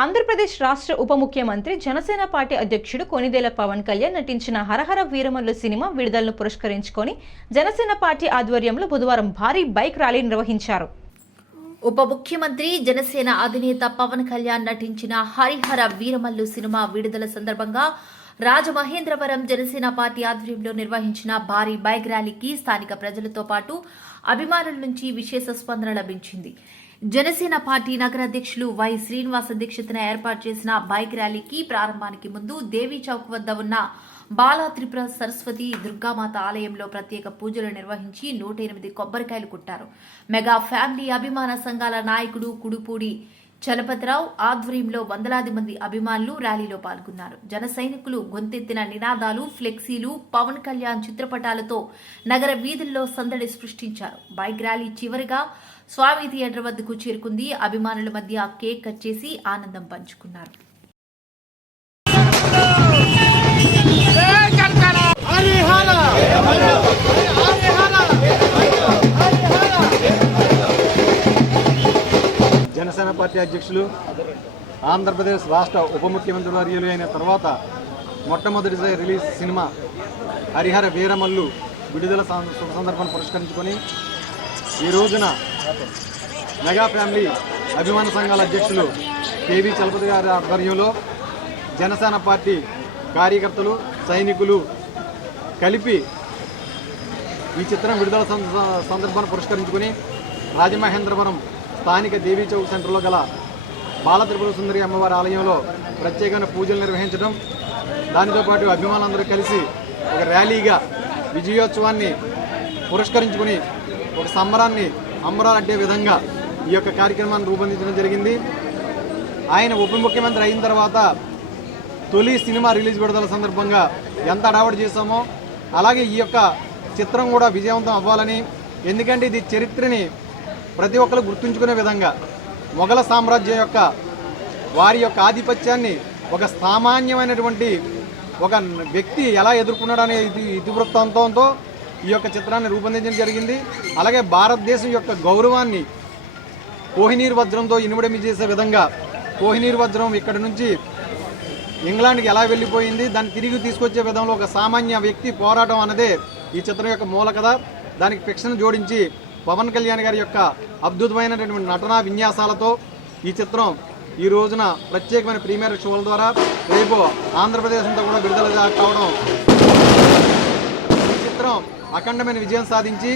ఆంధ్రప్రదేశ్ రాష్ట్ర ఉప ముఖ్యమంత్రి జనసేన పార్టీ అధ్యక్షుడు కొనిదేల పవన్ కళ్యాణ్ నటించిన హరహర వీరమల్లు సినిమా విడుదలను పురస్కరించుకొని జనసేన పార్టీ ఆధ్వర్యంలో బుధవారం భారీ బైక్ ర్యాలీ నిర్వహించారు. ఉప ముఖ్యమంత్రి జనసేన అధినేత పవన్ కళ్యాణ్ నటించిన హరిహర వీరమల్లు సినిమా విడుదల సందర్భంగా రాజమహేంద్రవరం జనసేన పార్టీ ఆధ్వర్యంలో నిర్వహించిన భారీ బైక్ ర్యాలీకి స్థానిక ప్రజలతో పాటు అభిమానుల నుంచి విశేష స్పందన లభించింది. జనసేన పార్టీ నగర అధ్యక్షులు వై శ్రీనివాస్ అధ్యక్షతన ఏర్పాటు చేసిన బైక్ ర్యాలీకి ప్రారంభానికి ముందు దేవీ చౌక్ వద్ద ఉన్న బాలా త్రిపుర సరస్వతి దుర్గామాత ఆలయంలో ప్రత్యేక పూజలు నిర్వహించి నూట ఎనిమిది కొబ్బరికాయలు కుట్టారు. మెగా ఫ్యామిలీ అభిమాన సంఘాల నాయకుడు కుడుపూడి చలపతిరావు ఆధ్వర్యంలో వందలాది మంది అభిమానులు ర్యాలీలో పాల్గొన్నారు. జన సైనికులు గొంతెత్తిన నినాదాలు ఫ్లెక్సీలు పవన్ కళ్యాణ్ చిత్రపటాలతో నగర వీధుల్లో సందడి సృష్టించారు. బైక్ ర్యాలీ చివరిగా స్వామి థియేటర్ వద్దకు చేరుకుంది. అభిమానుల మధ్య కేక్ కట్ చేసి ఆనందం పంచుకున్నారు. పార్టీ అధ్యక్షులు ఆంధ్రప్రదేశ్ రాష్ట్ర ఉప ముఖ్యమంత్రి వర్యులు అయిన తర్వాత మొట్టమొదటిసారి రిలీజ్ సినిమా హరిహర వీరమల్లు విడుదల శుభ సందర్భాన్ని పురస్కరించుకొని ఈ రోజున మెగా ఫ్యామిలీ అభిమాన సంఘాల అధ్యక్షులు కేవీ చలపతి గారి ఆధ్వర్యంలో జనసేన పార్టీ కార్యకర్తలు సైనికులు కలిపి ఈ చిత్రం విడుదల సందర్భాన్ని పురస్కరించుకుని రాజమహేంద్రవరం స్థానిక దేవీ చౌక్ సెంటర్లో గల బాల త్రిపుర సుందరి అమ్మవారి ఆలయంలో ప్రత్యేకమైన పూజలు నిర్వహించడం దానితో పాటు అభిమానులందరూ కలిసి ఒక ర్యాలీగా విజయోత్సవాన్ని పురస్కరించుకుని ఒక సంబరాన్ని అమ్మరాలడ్డే విధంగా ఈ యొక్క కార్యక్రమాన్ని రూపొందించడం జరిగింది. ఆయన ఉప ముఖ్యమంత్రి అయిన తర్వాత తొలి సినిమా రిలీజ్ విడుదల సందర్భంగా ఎంత అడావడి చేశామో అలాగే ఈ యొక్క చిత్రం కూడా విజయవంతం అవ్వాలని ఎందుకంటే ఇది చరిత్రని ప్రతి ఒక్కరు గుర్తుంచుకునే విధంగా మొఘల సామ్రాజ్యం యొక్క వారి యొక్క ఆధిపత్యాన్ని ఒక సామాన్యమైనటువంటి ఒక వ్యక్తి ఎలా ఎదుర్కొన్నాడనే ఇది ఇతివృత్తాంతంతో ఈ యొక్క చిత్రాన్ని రూపొందించడం జరిగింది. అలాగే భారతదేశం యొక్క గౌరవాన్ని కోహినీర్ వజ్రంతో ఇనుమడమి చేసే విధంగా కోహినీర్ వజ్రం ఇక్కడ నుంచి ఇంగ్లాండ్కి ఎలా వెళ్ళిపోయింది దాన్ని తిరిగి తీసుకొచ్చే విధంలో ఒక సామాన్య వ్యక్తి పోరాటం అన్నదే ఈ చిత్రం యొక్క మూల కథ. దానికి ఫిక్షన్ జోడించి పవన్ కళ్యాణ్ గారి యొక్క అద్భుతమైనటువంటి నటనా విన్యాసాలతో ఈ చిత్రం ఈ రోజున ప్రత్యేకమైన ప్రీమియర్ షోల ద్వారా రేపు ఆంధ్రప్రదేశ్ అంతా కూడా విడుదల కావడం ఈ చిత్రం అఖండమైన విజయం సాధించి